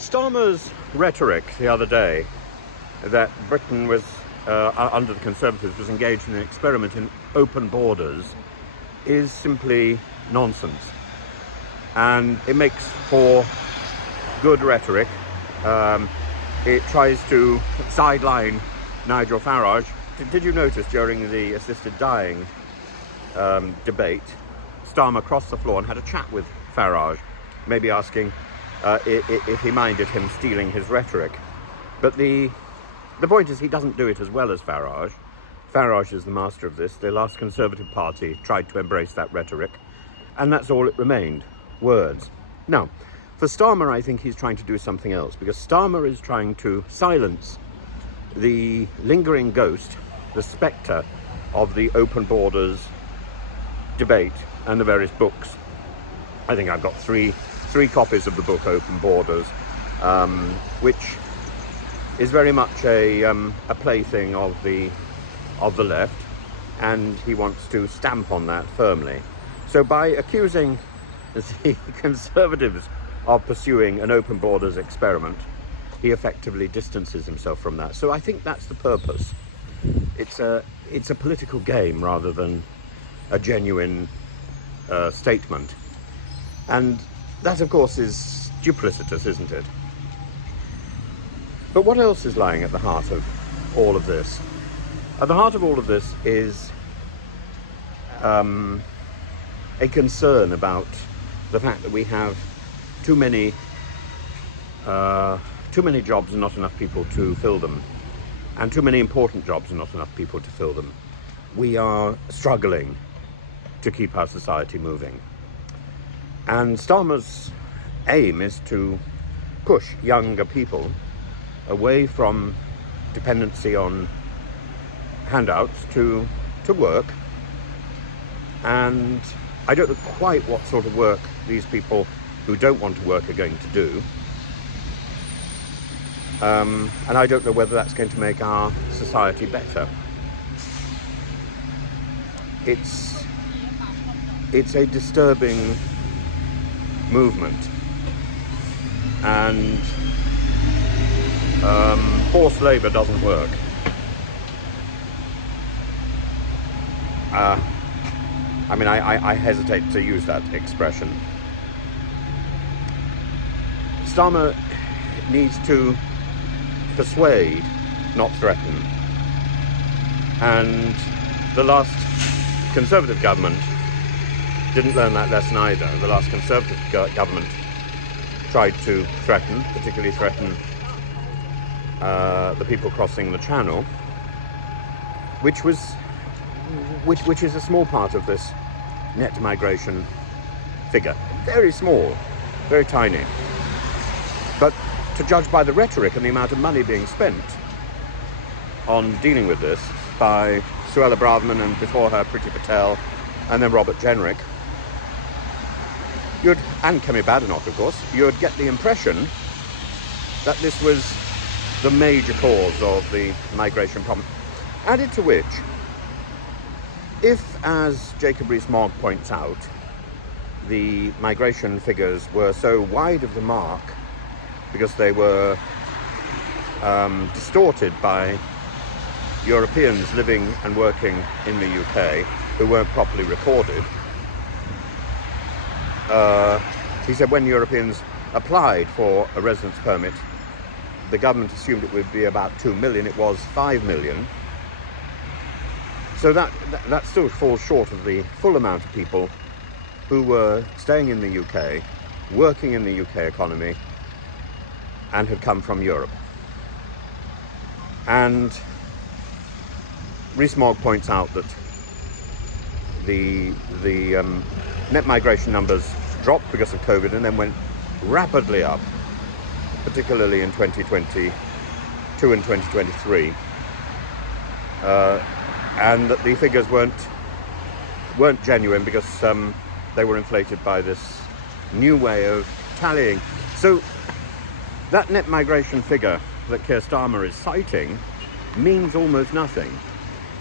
Starmer's rhetoric the other day that Britain was, under the Conservatives, was engaged in an experiment in open borders is simply nonsense. And it makes for good rhetoric. It tries to sideline Nigel Farage. Did you notice during the assisted dying debate, Starmer crossed the floor and had a chat with Farage, maybe asking if he minded him stealing his rhetoric. But the point is, he doesn't do it as well as Farage. Farage is the master of this. The last Conservative Party tried to embrace that rhetoric, and that's all it remained, words. Now, for Starmer, I think he's trying to do something else, because Starmer is trying to silence the lingering ghost, the spectre of the open borders debate and the various books. I think I've got three copies of the book Open Borders, which is very much a plaything of the left, and he wants to stamp on that firmly. So by accusing the Conservatives of pursuing an open borders experiment, he effectively distances himself from that. So I think that's the purpose. It's a political game rather than a genuine statement. And that, of course, is duplicitous, isn't it? But what else is lying at the heart of all of this? At the heart of all of this is a concern about the fact that we have too many jobs and not enough people to fill them, and too many important jobs and not enough people to fill them. We are struggling to keep our society moving. And Starmer's aim is to push younger people away from dependency on handouts to work. And I don't know quite what sort of work these people who don't want to work are going to do. And I don't know whether that's going to make our society better. It's a disturbing movement, and forced labour doesn't work. I mean, I hesitate to use that expression. Starmer needs to persuade, not threaten. And the last Conservative government didn't learn that lesson either. The last Conservative government tried to threaten, particularly threaten the people crossing the Channel, which is a small part of this net migration figure. Very small, very tiny. But to judge by the rhetoric and the amount of money being spent on dealing with this by Suella Braverman and before her Priti Patel and then Robert Jenrick, and Kemi Badenoch, of course, you'd get the impression that this was the major cause of the migration problem. Added to which, if, as Jacob Rees-Mogg points out, the migration figures were so wide of the mark because they were distorted by Europeans living and working in the UK who weren't properly recorded, he said when Europeans applied for a residence permit, the government assumed it would be about 2 million. It was 5 million. So that still falls short of the full amount of people who were staying in the UK, working in the UK economy, and had come from Europe. And Rees-Mogg points out that the net migration numbers dropped because of COVID and then went rapidly up, particularly in 2022 and 2023. And that the figures weren't genuine because they were inflated by this new way of tallying. So that net migration figure that Keir Starmer is citing means almost nothing,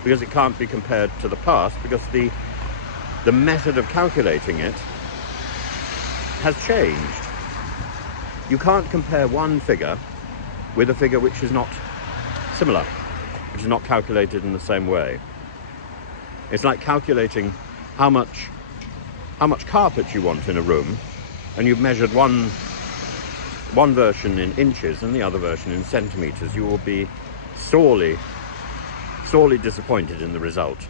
because it can't be compared to the past, because the method of calculating it has changed. You can't compare one figure with a figure which is not similar, which is not calculated in the same way. It's like calculating how much carpet you want in a room, and you've measured one version in inches and the other version in centimeters. You will be sorely disappointed in the result.